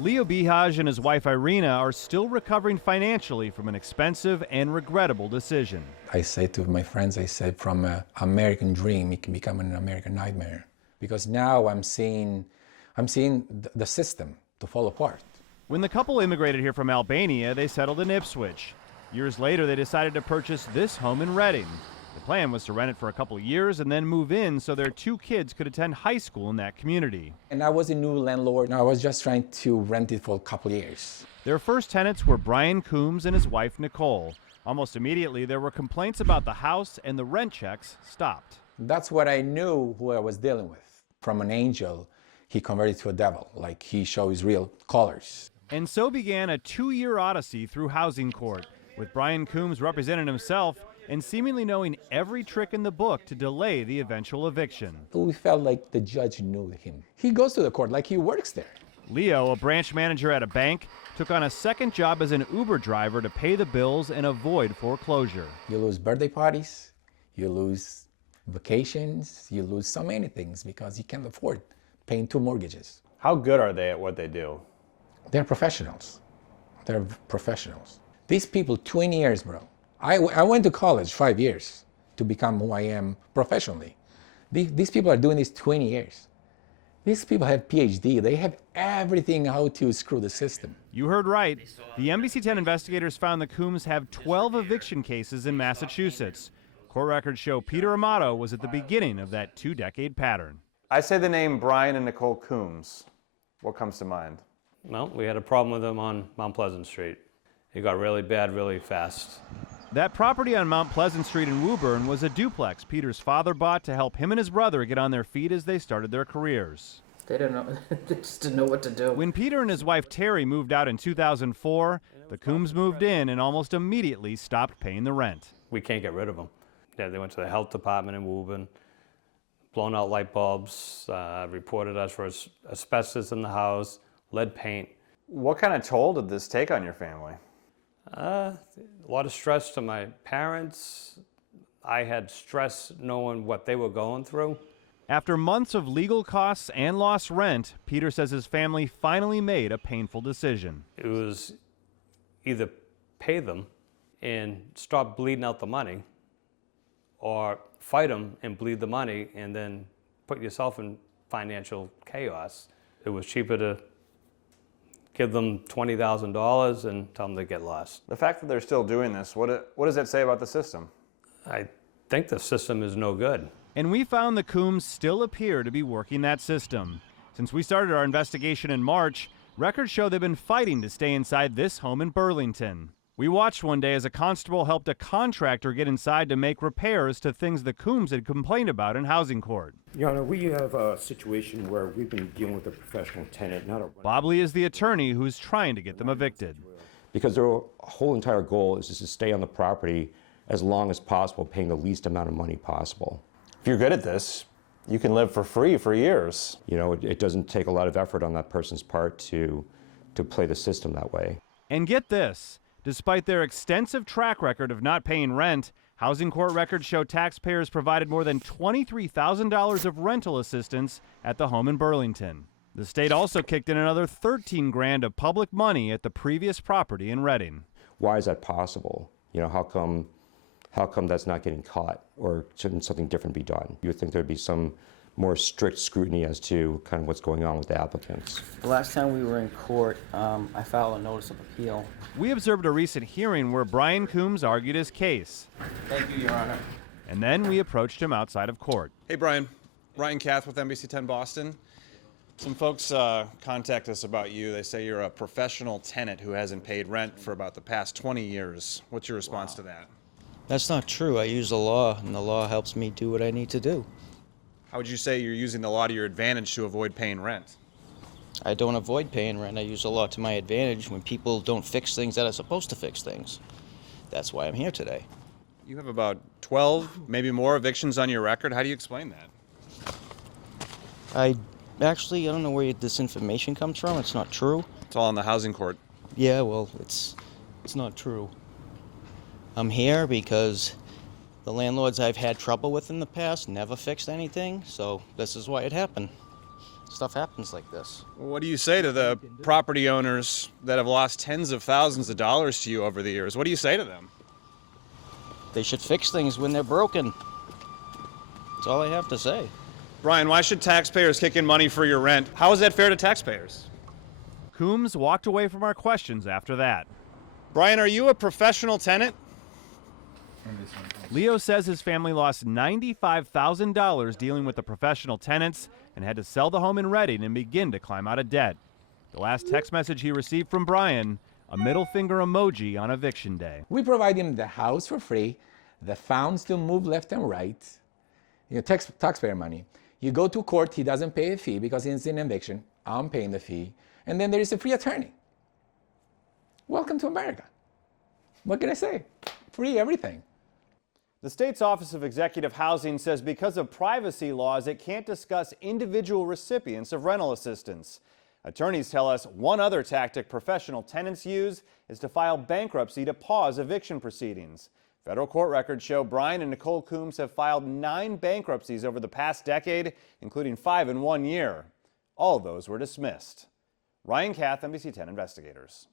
Leo Bihaj and his wife Irina are still recovering financially from an expensive and regrettable decision. I say to my friends, I said, from an American dream, it can become an American nightmare. Because now I'm seeing the system to fall apart. When the couple immigrated here from Albania, they settled in Ipswich. Years later, they decided to purchase this home in Reading. The plan was to rent it for a couple of years and then move in so their 2 kids could attend high school in that community. And I was a new landlord. I was just trying to rent it for a couple of years. Their first tenants were Bryan Coombs and his wife Nicole. Almost immediately, there were complaints about the house and the rent checks stopped. That's what I knew who I was dealing with. From an angel, he converted to a devil, like he shows real colors. And so began a 2-year odyssey through housing court, with Bryan Coombs representing himself and seemingly knowing every trick in the book to delay the eventual eviction. We felt like the judge knew him. He goes to the court like he works there. Leo, a branch manager at a bank, took on a second job as an Uber driver to pay the bills and avoid foreclosure. You lose birthday parties, you lose vacations, you lose so many things because you can't afford paying 2 mortgages. How good are they at what they do? They're professionals. They're professionals. These people, 20 years, bro. I went to college 5 years to become who I am professionally. These people are doing this 20 years. These people have PhD. They have everything how to screw the system. You heard right. The NBC10 investigators found the Coombs have 12 eviction cases in Massachusetts. Court records show Peter Amato was at the beginning of that 2-decade pattern. I say the name Bryan and Nicole Coombs. What comes to mind? Well, we had a problem with them on Mount Pleasant Street. It got really bad really fast. That property on Mount Pleasant Street in Woburn was a duplex Peter's father bought to help him and his brother get on their feet as they started their careers. They didn't know. They just didn't know what to do. When Peter and his wife Terry moved out in 2004, the Coombs moved in and almost immediately stopped paying the rent. We can't get rid of them. Yeah, they went to the health department in Woburn, blown out light bulbs, reported us for asbestos in the house, lead paint. What kind of toll did this take on your family? A lot of stress to my parents. I had stress knowing what they were going through. After months of legal costs and lost rent, Peter says his family finally made a painful decision. It was either pay them and stop bleeding out the money, or fight them and bleed the money and then put yourself in financial chaos. It was cheaper to give them $20,000 and tell them to get lost. The fact that they're still doing this, what does that say about the system? I think the system is no good. And we found the Coombs still appear to be working that system. Since we started our investigation in March, records show they've been fighting to stay inside this home in Burlington. We watched one day as a constable helped a contractor get inside to make repairs to things the Coombs had complained about in housing court. Your Honor, we have a situation where we've been dealing with a professional tenant, not a... Bob Lee is the attorney who's trying to get them evicted. Because their whole entire goal is just to stay on the property as long as possible, paying the least amount of money possible. If you're good at this, you can live for free for years. You know, it doesn't take a lot of effort on that person's part to play the system that way. And get this. Despite their extensive track record of not paying rent, housing court records show taxpayers provided more than $23,000 of rental assistance at the home in Burlington. The state also kicked in another $13,000 of public money at the previous property in Reading. Why is that possible? You know, how come that's not getting caught, or shouldn't something different be done? You would think there'd be some more strict scrutiny as to kind of what's going on with the applicants. The last time we were in court, I filed a notice of appeal. We observed a recent hearing where Bryan Coombs argued his case. Thank you, Your Honor. And then we approached him outside of court. Hey, Bryan. Ryan Kath with NBC10 Boston. Some folks contact us about you. They say you're a professional tenant who hasn't paid rent for about the past 20 years. What's your response to that? That's not true. I use the law, and the law helps me do what I need to do. How would you say you're using the law to your advantage to avoid paying rent? I don't avoid paying rent. I use the law to my advantage when people don't fix things that are supposed to fix things. That's why I'm here today. You have about 12, maybe more evictions on your record. How do you explain that? I don't know where this information comes from. It's not true. It's all in the housing court. Yeah, well, it's not true. I'm here because the landlords I've had trouble with in the past never fixed anything, so this is why it happened. Stuff happens like this. What do you say to the property owners that have lost tens of thousands of dollars to you over the years? What do you say to them? They should fix things when they're broken. That's all I have to say. Bryan, why should taxpayers kick in money for your rent? How is that fair to taxpayers? Coombs walked away from our questions after that. Bryan, are you a professional tenant? Leo says his family lost $95,000 dealing with the professional tenants and had to sell the home in Reading and begin to climb out of debt. The last text message he received from Bryan, a middle finger emoji on eviction day. We provide him the house for free, the funds to move left and right, taxpayer money. You go to court, he doesn't pay a fee because it's an eviction. I'm paying the fee. And then there is a free attorney. Welcome to America. What can I say? Free everything. The state's Office of Executive Housing says because of privacy laws, it can't discuss individual recipients of rental assistance. Attorneys tell us one other tactic professional tenants use is to file bankruptcy to pause eviction proceedings. Federal court records show Bryan and Nicole Coombs have filed 9 bankruptcies over the past decade, including 5 in 1 year. All of those were dismissed. Ryan Kath, NBC 10 Investigators.